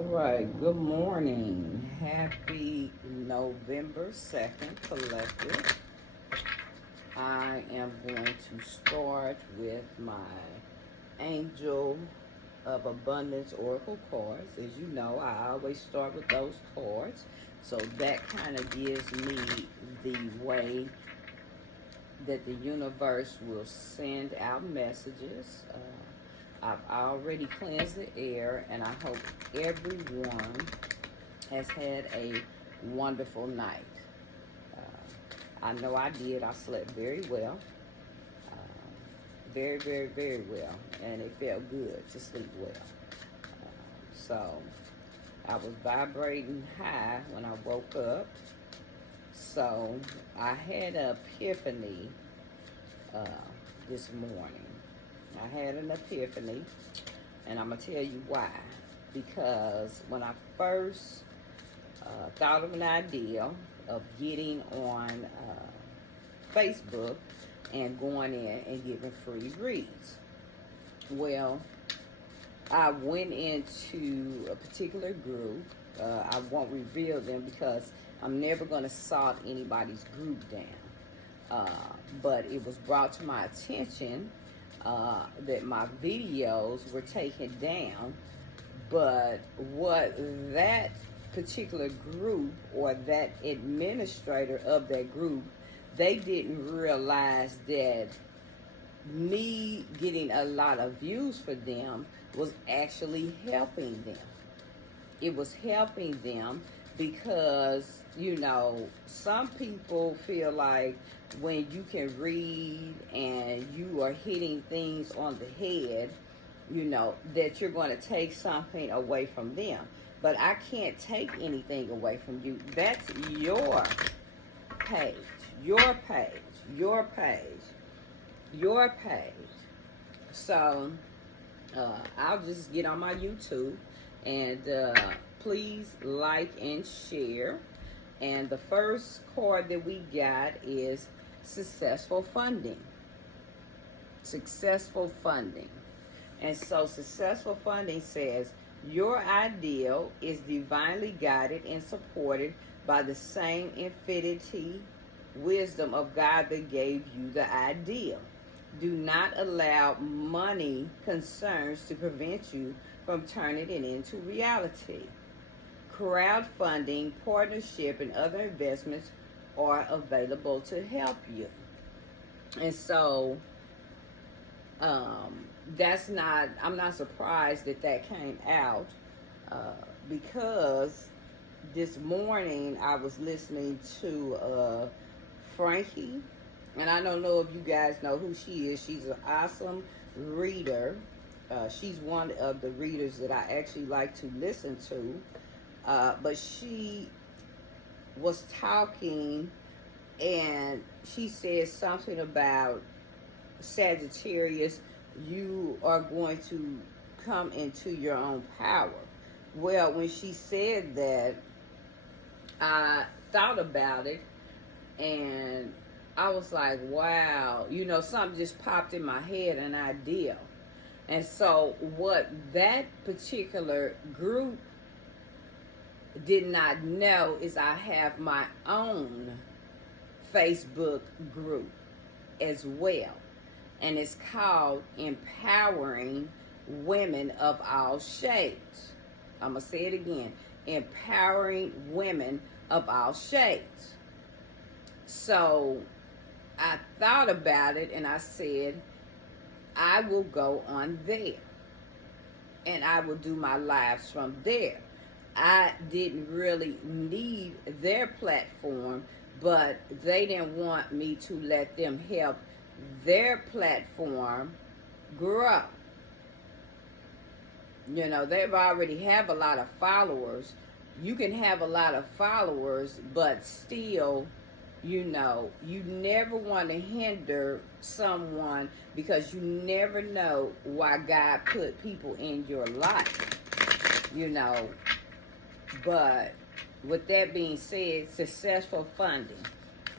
All right, good morning. Happy November 2nd, Collective. I am going to start with my Angel of Abundance Oracle cards. As you know, I always start with those cards. So that kind of gives me the way that the universe will send out messages. I've already cleansed the air, and I hope everyone has had a wonderful night. I know I did. I slept very well. Very, very, very well. And it felt good to sleep well. So I was vibrating high when I woke up. So I had an epiphany this morning. I had an epiphany, and I'm going to tell you why. Because when I first thought of an idea of getting on Facebook and going in and giving free reads, well, I went into a particular group. I won't reveal them because I'm never going to salt anybody's group down. But it was brought to my attention that my videos were taken down. But what that particular group or that administrator of that group, they didn't realize that me getting a lot of views for them was actually helping them. It was helping them because, you know, some people feel like when you can read and you are hitting things on the head, you know, that you're going to take something away from them. But I can't take anything away from you. That's your page, your page, your page, your page. So I'll just get on my YouTube and please like and share. And the first card that we got is successful funding. Successful funding. And so successful funding says, your ideal is divinely guided and supported by the same infinity wisdom of God that gave you the ideal. Do not allow money concerns to prevent you from turning it into reality. Crowdfunding, partnership, and other investments are available to help you. And so I'm not surprised that came out because this morning I was listening to Frankie, and I don't know if you guys know who she is. She's an awesome reader. She's one of the readers that I actually like to listen to. But she was talking, and she said something about Sagittarius, you are going to come into your own power. Well, when she said that, I thought about it, and I was like, wow, you know, something just popped in my head, an idea. And so what that particular group did not know is I have my own Facebook group as well. And it's called Empowering Women of All Shades. I'm going to say it again. Empowering Women of All Shades. So I thought about it and I said, I will go on there. And I will do my lives from there. I didn't really need their platform, but they didn't want me to let them help their platform grow. You know, they've already have a lot of followers. You can have a lot of followers, but still, you know, you never want to hinder someone because you never know why God put people in your life, you know. But with that being said, successful funding.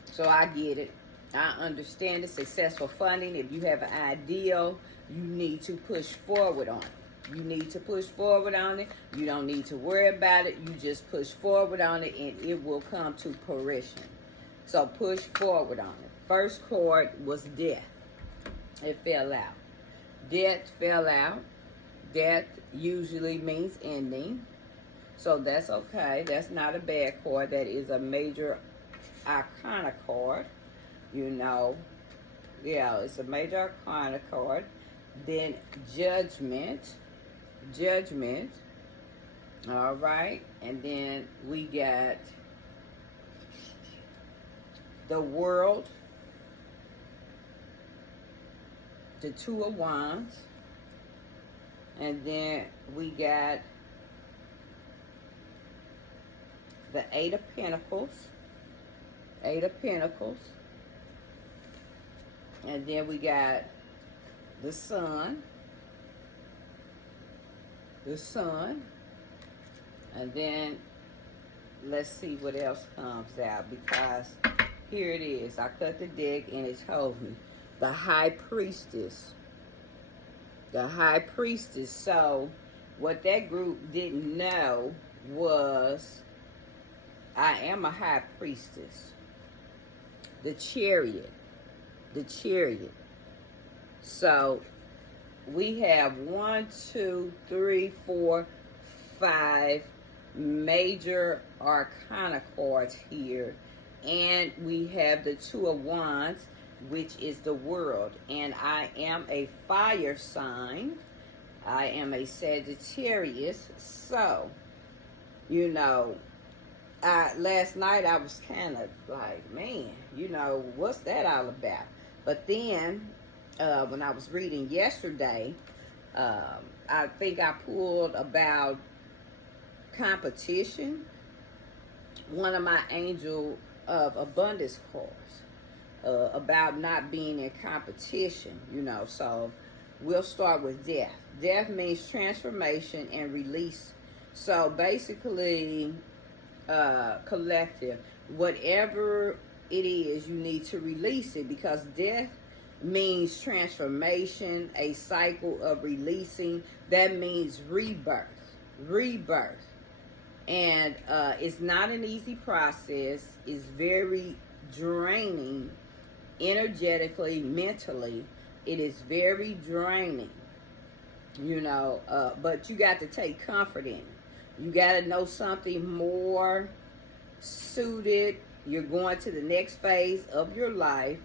So I get it. I understand the successful funding. If you have an ideal, you need to push forward on it. You need to push forward on it. You don't need to worry about it. You just push forward on it and it will come to fruition. So push forward on it. First card was death. It fell out. Death fell out. Death usually means ending. So that's okay. That's not a bad card. That is a major arcana card. You know, yeah, it's a major arcana card. Then judgment. Judgment. All right. And then we got the world. The Two of Wands. And then we got the Eight of Pentacles. Eight of Pentacles. And then we got the Sun. The Sun. And then let's see what else comes out, because here it is. I cut the deck and it told me the High Priestess. The High Priestess. So what that group didn't know was I am a High Priestess. The Chariot. The Chariot. So we have 1, 2, 3, 4, 5 major arcana cards here. And we have the Two of Wands, which is the world. And I am a fire sign. I am a Sagittarius. So, you know, last night I was kind of like, man, you know, what's that all about? But then, when I was reading yesterday, I think I pulled about competition. One of my Angel of Abundance cards, about not being in competition, you know. So we'll start with death. Death means transformation and release. So basically, collective, whatever it is, you need to release it, because death means transformation, a cycle of releasing. That means rebirth. Rebirth. And it's not an easy process. It's very draining energetically, mentally. It is very draining, you know, but you got to take comfort in it. You got to know something more suited. You're going to the next phase of your life,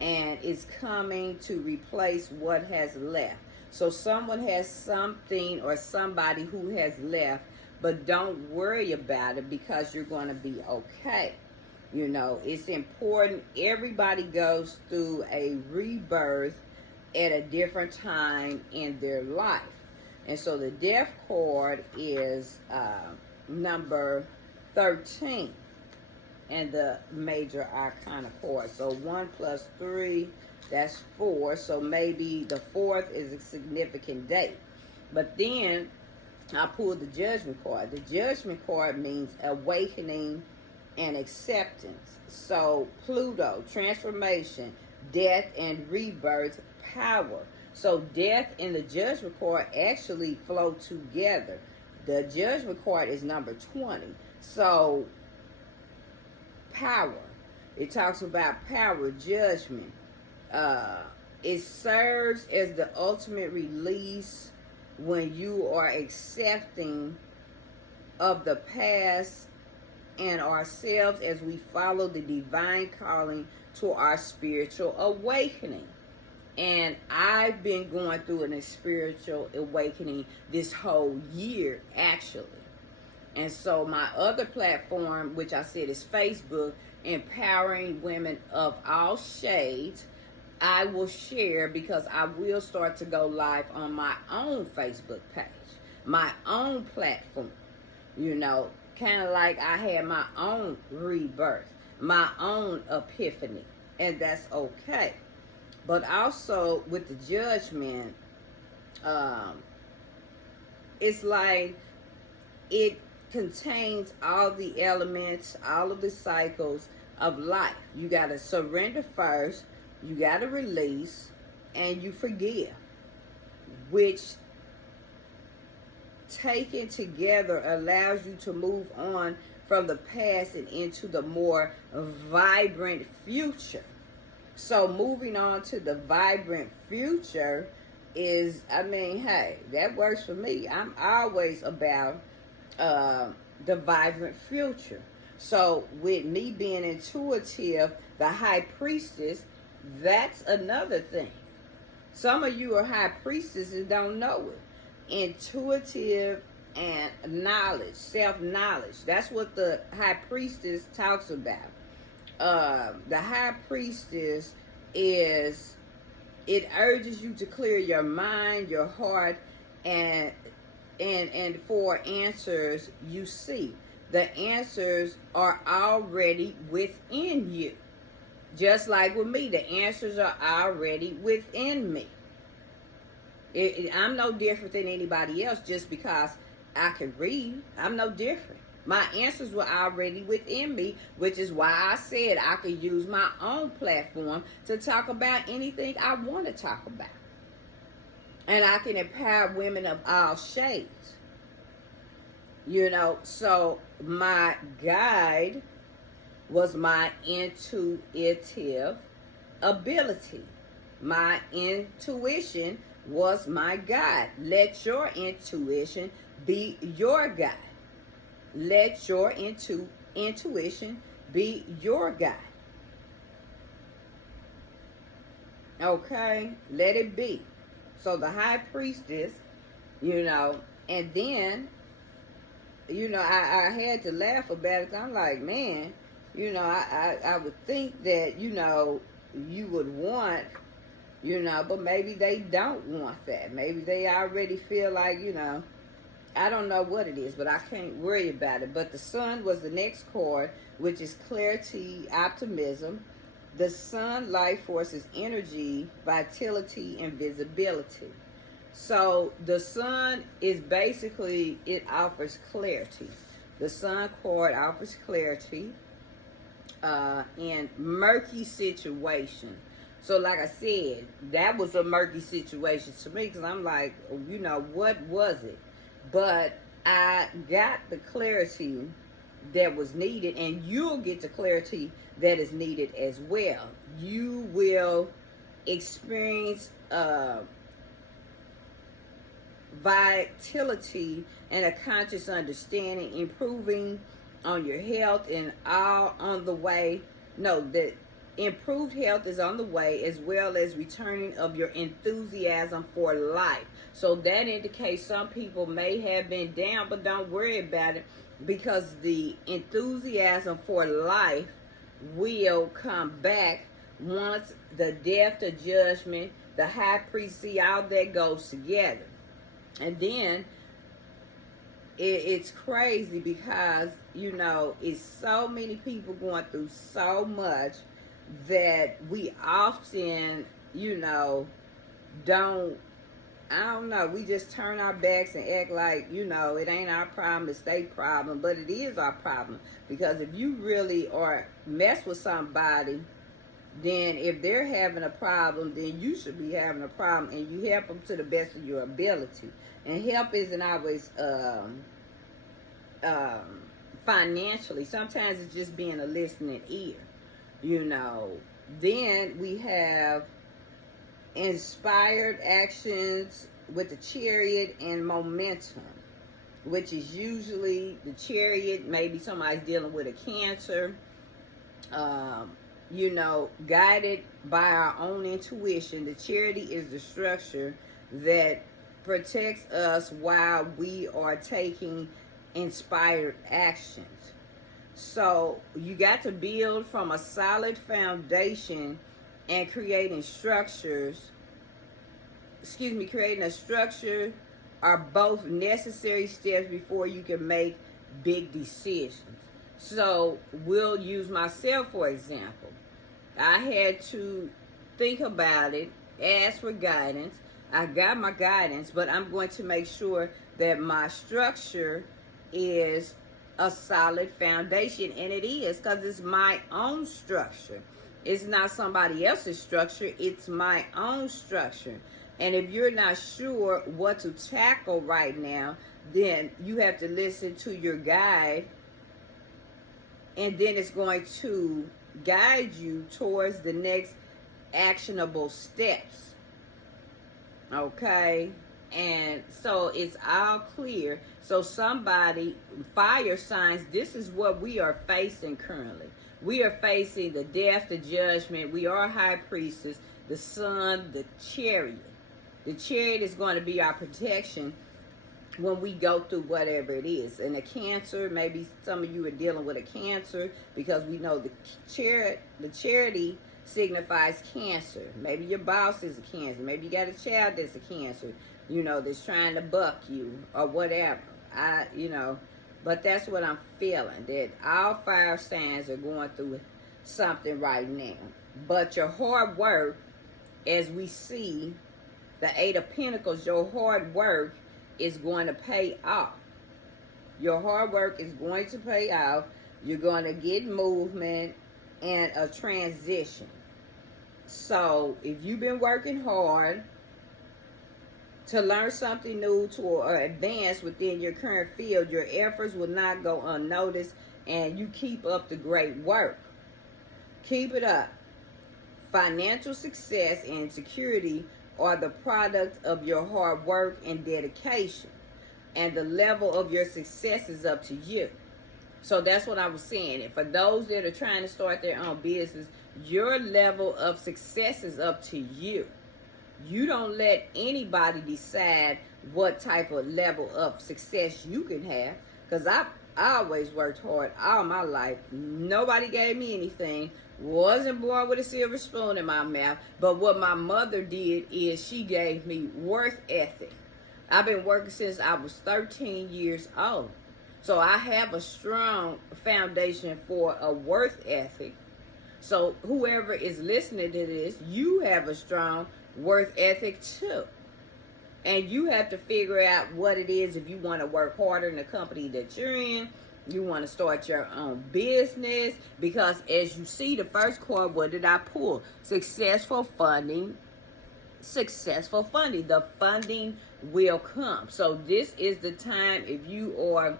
and it's coming to replace what has left. So someone has something or somebody who has left, but don't worry about it, because you're going to be okay. You know, it's important. Everybody goes through a rebirth at a different time in their life. And so the death card is number 13 and the major arcana card. So 1 plus 3, that's 4. So maybe the 4th is a significant date. But then I pulled the Judgment card. The Judgment card means awakening and acceptance. So Pluto, transformation, death and rebirth, power. So death and the Judgment card actually flow together. The Judgment card is number 20. So power. It talks about power, judgment. It serves as the ultimate release when you are accepting of the past and ourselves as we follow the divine calling to our spiritual awakening. And I've been going through a spiritual awakening this whole year, actually. And so my other platform, which I said is Facebook, Empowering Women of All Shades, I will share, because I will start to go live on my own Facebook page, my own platform, you know, kind of like I had my own rebirth, my own epiphany, and that's okay. But also with the Judgment, it's like it contains all the elements, all of the cycles of life. You got to surrender first, you got to release, and you forgive, which taken together allows you to move on from the past and into the more vibrant future. So moving on to the vibrant future is, I mean, hey, that works for me. I'm always about the vibrant future. So with me being intuitive, the high priestess, that's another thing. Some of you are high priestesses and don't know it. Intuitive and knowledge, self-knowledge. That's what the high priestess talks about. The high priestess is, it urges you to clear your mind, your heart, and for answers you seek. The answers are already within you. Just like with me, the answers are already within me. I'm no different than anybody else just because I can read. I'm no different. My answers were already within me, which is why I said I could use my own platform to talk about anything I want to talk about. And I can empower women of all shades. You know, so my guide was my intuitive ability. My intuition was my guide. Let your intuition be your guide. Let your intuition be your guide. Okay? Let it be. So the high priestess, you know, and then, you know, I had to laugh about it. I'm like, man, you know, I would think that, you know, you would want, you know, but maybe they don't want that. Maybe they already feel like, you know, I don't know what it is, but I can't worry about it. But the sun was the next card, which is clarity, optimism. The sun, life force, is energy, vitality, and visibility. So the sun is basically, it offers clarity. The sun card offers clarity in murky situation. So like I said, that was a murky situation to me because I'm like, you know, what was it? But I got the clarity that was needed, and you'll get the clarity that is needed as well. You will experience vitality and a conscious understanding, improving on your health and all on the way. No, the improved health is on the way, as well as returning of your enthusiasm for life. So that indicates some people may have been down, but don't worry about it, because the enthusiasm for life will come back once the death, the judgment, the high priest, see, all that goes together. And then it's crazy because, you know, it's so many people going through so much that we often, you know, I don't know, we just turn our backs and act like, you know, it ain't our problem, it's their problem. But it is our problem, because if you really are mess with somebody, then if they're having a problem, then you should be having a problem, and you help them to the best of your ability. And help isn't always financially. Sometimes it's just being a listening ear, you know. Then we have inspired actions with the Chariot and momentum, which is usually the Chariot, maybe somebody's dealing with a cancer, you know, guided by our own intuition. The Chariot is the structure that protects us while we are taking inspired actions. So you got to build from a solid foundation, and creating a structure are both necessary steps before you can make big decisions. So we'll use myself for example. I had to think about it, ask for guidance. I got my guidance, but I'm going to make sure that my structure is a solid foundation, and it is, because it's my own structure. It's not somebody else's structure, it's my own structure. And if you're not sure what to tackle right now, then you have to listen to your guide, and then it's going to guide you towards the next actionable steps. Okay? And so it's all clear. So somebody, fire signs, this is what we are facing currently. We are facing the death, the judgment. We are high priestess, the sun, the chariot. The chariot is going to be our protection when we go through whatever it is. And a cancer, maybe some of you are dealing with a cancer, because we know the charity signifies cancer. Maybe your boss is a cancer. Maybe you got a child that's a cancer, you know, that's trying to buck you or whatever. But that's what I'm feeling, that all fire signs are going through something right now. But your hard work, as we see the Eight of Pentacles, your hard work is going to pay off. Your hard work is going to pay off. You're going to get movement and a transition. So if you've been working hard to learn something new, to advance within your current field, your efforts will not go unnoticed, and you keep up the great work. Keep it up. Financial success and security are the product of your hard work and dedication, and the level of your success is up to you. So that's what I was saying. And for those that are trying to start their own business, your level of success is up to you. You don't let anybody decide what type of level of success you can have. Because I always worked hard all my life. Nobody gave me anything. Wasn't born with a silver spoon in my mouth. But what my mother did is she gave me work ethic. I've been working since I was 13 years old. So I have a strong foundation for a work ethic. So whoever is listening to this, you have a strong work ethic too. And you have to figure out what it is. If you want to work harder in the company that you're in, you want to start your own business. Because as you see, the first card, what did I pull? Successful funding. Successful funding. The funding will come. So this is the time, if you are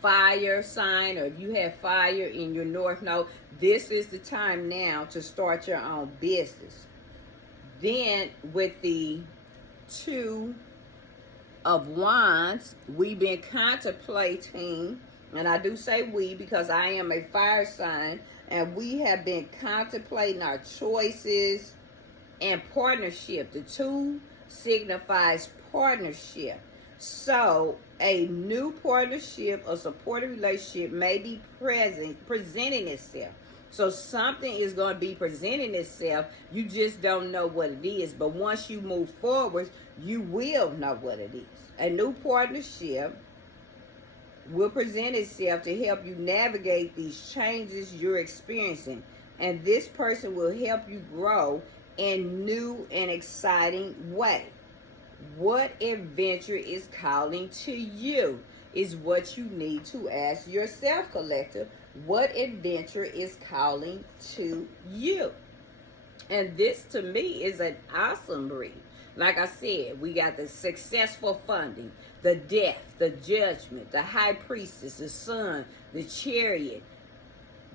fire sign, or if you have fire in your north node, this is the time now to start your own business. Then with the Two of Wands, we've been contemplating, and I do say we because I am a fire sign, and we have been contemplating our choices and partnership. The two signifies partnership. So a new partnership, a supportive relationship may be presenting itself. So something is going to be presenting itself. You just don't know what it is. But once you move forward, you will know what it is. A new partnership will present itself to help you navigate these changes you're experiencing. And this person will help you grow in new and exciting way. What adventure is calling to you is what you need to ask yourself, collective. What adventure is calling to you? And this to me is an awesome read. Like I said, we got the successful funding, the death, the judgment, the high priestess, the sun, the chariot,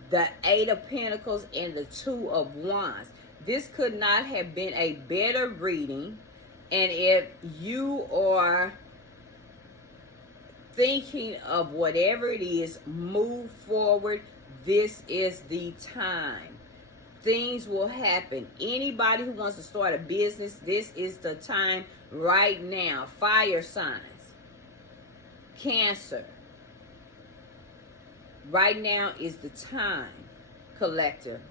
the Eight of Pentacles, and the Two of Wands. This could not have been a better reading. And if you are thinking of whatever it is, move forward. This is the time. Things will happen. Anybody who wants to start a business, this is the time right now. Fire signs, Cancer. Right now is the time, collector.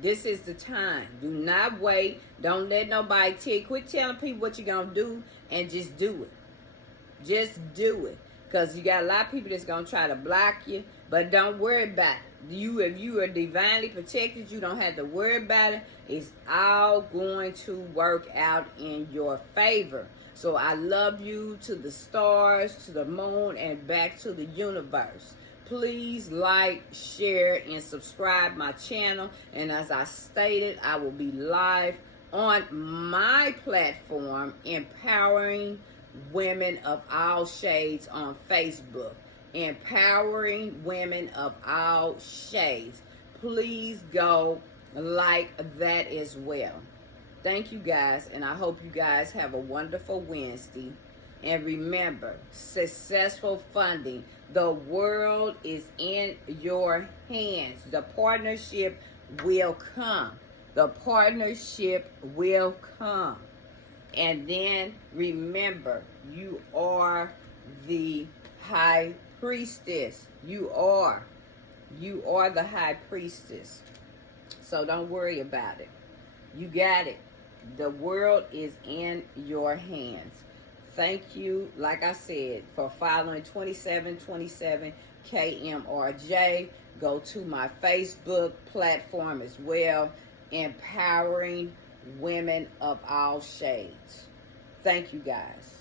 This is the time. Do not wait. Don't let nobody tell you. Quit telling people what you're going to do and just do it. Just do it. Because you got a lot of people that's going to try to block you. But don't worry about it. If you are divinely protected, you don't have to worry about it. It's all going to work out in your favor. So I love you to the stars, to the moon, and back to the universe. Please like, share, and subscribe my channel. And as I stated, I will be live on my platform, Empowering Women of All Shades on Facebook. Empowering Women of All Shades. Please go like that as well. Thank you guys, and I hope you guys have a wonderful Wednesday. And remember, successful funding. The world is in your hands. The partnership will come. The partnership will come. And then remember, you are the high priestess. You are the high priestess. So don't worry about it. You got it. The world is in your hands. Thank you, like I said, for following 2727 KMRJ. Go to my Facebook platform as well. Empowering Women of All Shades. Thank you, guys.